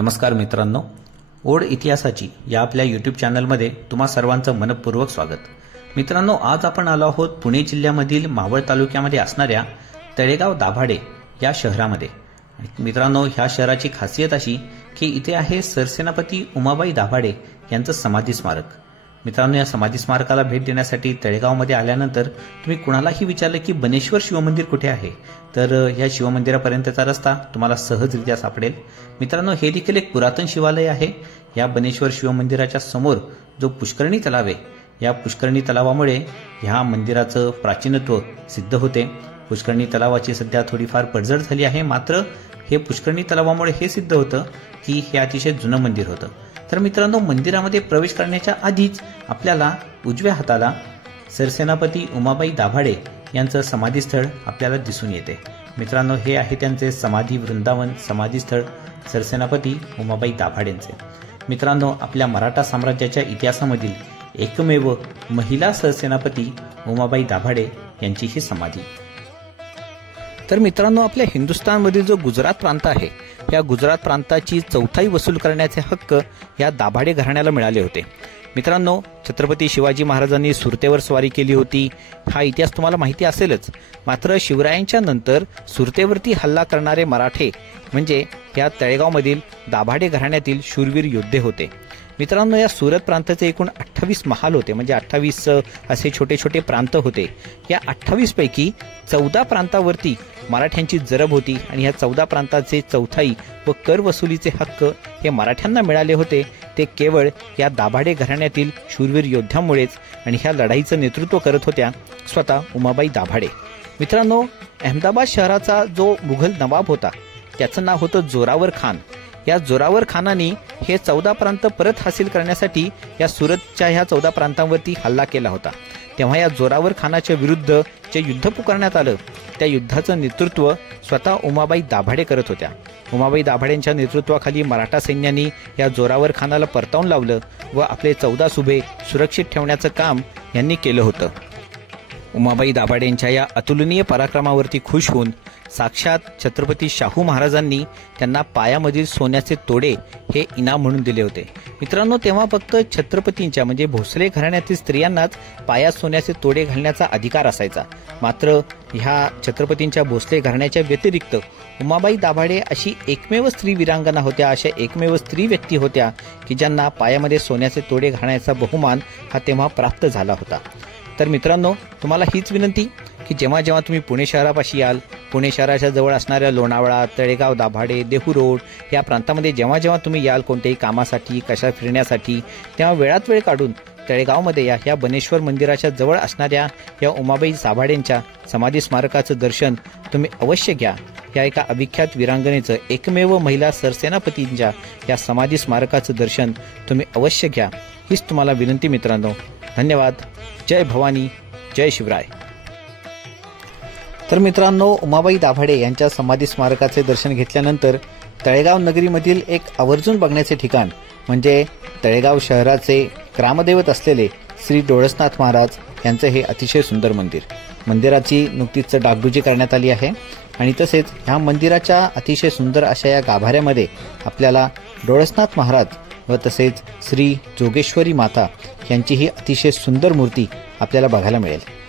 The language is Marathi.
नमस्कार मित्रांनो, ओढ इतिहासाची या आपल्या यूट्यूब चॅनलमध्ये तुम्हा सर्वांचं मनपूर्वक स्वागत. मित्रांनो, आज आपण आलो आहोत पुणे जिल्ह्यामधील मावळ तालुक्यामध्ये असणाऱ्या तळेगाव दाभाडे या शहरामध्ये. मित्रांनो, ह्या शहराची खासियत अशी की इथे आहे सरसेनापती उमाबाई दाभाडे यांचं समाधी स्मारक. मित्रांनो, या समाधी स्मारकाला भेट देण्यासाठी तळेगावमध्ये आल्यानंतर तुम्ही कुणालाही विचारलं की बनेश्वर शिवमंदिर कुठे आहे, तर या शिवमंदिरापर्यंतचा रस्ता तुम्हाला सहजरित्या सापडेल. मित्रांनो, हे देखील एक पुरातन शिवालय आहे. या बनेश्वर शिवमंदिराच्या समोर जो पुष्करणी तलाव आहे, या पुष्करणी तलावामुळे ह्या मंदिराचं प्राचीनत्व सिद्ध होते. पुष्करणी तलावाची सध्या थोडीफार पडझड झाली आहे, मात्र हे पुष्करणी तलावामुळे हे सिद्ध होतं की हे अतिशय जुनं मंदिर होतं. तर मित्रांनो, मंदिरामध्ये प्रवेश करण्याच्या आधीच आपल्याला उजव्या हाताला सरसेनापती उमाबाई दाभाडे यांचं समाधीस्थळ आपल्याला दिसून येते. मित्रांनो, हे आहे त्यांचे समाधी वृंदावन, समाधीस्थळ सरसेनापती उमाबाई दाभाडेंचे. मित्रांनो, आपल्या मराठा साम्राज्याच्या इतिहासामधील एकमेव महिला सरसेनापती उमाबाई दाभाडे यांची ही समाधी. तर मित्रांनो, आपल्या हिंदुस्थानमधील जो गुजरात प्रांत आहे, या गुजरात प्रांताची चौथाई वसूल करण्याचे हक्क या दाभाडे घराण्याला मिळाले होते. मित्रांनो, छत्रपती शिवाजी महाराजांनी सुरतेवर स्वारी केली होती, हा इतिहास तुम्हाला माहिती असेलच. मात्र शिवरायांच्या नंतर सुरतेवरती हल्ला करणारे मराठे म्हणजे या तळेगावमधील दाभाडे घराण्यातील शूरवीर योद्धे होते. मित्रांनो, या सुरत प्रांताचे एकूण 28 महाल होते, म्हणजे 28 असे छोटे छोटे प्रांत होते. या 28 पैकी 14 प्रांतावरती मराठ्यांची जरब होती आणि या 14 प्रांताचे चौथाई व कर वसुलीचे हक्क हे मराठ्यांना मिळाले होते. ते केवळ या दाभाडे घराण्यातील शूरवीर योद्ध्यामुळेच, आणि ह्या लढाईचं नेतृत्व करत होत्या स्वतः उमाबाई दाभाडे. मित्रांनो, अहमदाबाद शहराचा जो मुघल नवाब होता त्याचं नाव होतं जोरावर खान. या जोरावर खानाने हे 14 प्रांत परत हासिल करण्यासाठी या सुरतच्या ह्या 14 प्रांतांवरती हल्ला केला होता. तेव्हा या जोरावर खानाच्या विरुद्ध जे युद्ध पुकारण्यात आलं, त्या युद्धाचं नेतृत्व स्वतः उमाबाई दाभाडे करत होत्या. उमाबाई दाभाडेंच्या नेतृत्वाखाली मराठा सैन्याने या जोरावर खानाला परतावून लावलं व आपले 14 सुभे सुरक्षित ठेवण्याचं काम यांनी केलं होतं. उमाबाई दाभाडेंच्या या अतुलनीय पराक्रमावरती खुश होऊन साक्षात छत्रपती शाहू महाराजांनी त्यांना पायामधील सोन्याचे तोडे हे इनाम म्हणून दिले होते. मित्रांनो, तेव्हा फक्त छत्रपतींच्या म्हणजे भोसले घराण्यातील स्त्रियांनाच पायात सोन्याचे तोडे घालण्याचा अधिकार असायचा. मात्र ह्या छत्रपतींच्या भोसले घराण्याच्या व्यतिरिक्त उमाबाई दाभाडे अशी एकमेव स्त्री वीरांगना होत्या, अशा एकमेव स्त्री व्यक्ती होत्या की ज्यांना पायामध्ये सोन्याचे तोडे घालण्याचा बहुमान हा तेव्हा प्राप्त झाला होता. तर मित्रांनो, तुम्हाला हीच विनंती की जेव्हा जेव्हा तुम्ही पुणे शहरापाशी याल, पुणे शहराच्या जवळ असणाऱ्या लोणावळा, तळेगाव दाभाडे, देहू रोड या प्रांतामध्ये जेव्हा जेव्हा तुम्ही याल कोणत्याही कामासाठी, कशा फिरण्यासाठी, तेव्हा वेळात वेळ काढून तळेगावमध्ये या बनेश्वर मंदिराच्या जवळ असणाऱ्या या उमाबाई दाभाडेंच्या समाधी स्मारकाचं दर्शन तुम्ही अवश्य घ्या. या एका अविख्यात वीरांगनेचं, एकमेव महिला सरसेनापतींच्या या समाधी स्मारकाचं दर्शन तुम्ही अवश्य घ्या, हीच तुम्हाला विनंती. मित्रांनो, धन्यवाद. जय भवानी, जय शिवराय. तर मित्रांनो, उमाबाई दाभाडे यांच्या समाधी स्मारकाचे दर्शन घेतल्यानंतर तळेगाव नगरीमधील एक आवर्जून बघण्याचे ठिकाण म्हणजे तळेगाव शहराचे ग्रामदैवत असलेले श्री डोळसनाथ महाराज यांचं हे अतिशय सुंदर मंदिर. मंदिराची नुकतीच डागडुजी करण्यात आली आहे आणि तसेच ह्या मंदिराच्या अतिशय सुंदर अशा या गाभाऱ्यामध्ये आपल्याला डोळसनाथ महाराज व तसेच श्री जोगेश्वरी माता यांची ही अतिशय सुंदर मूर्ती आपल्याला बघायला मिळेल.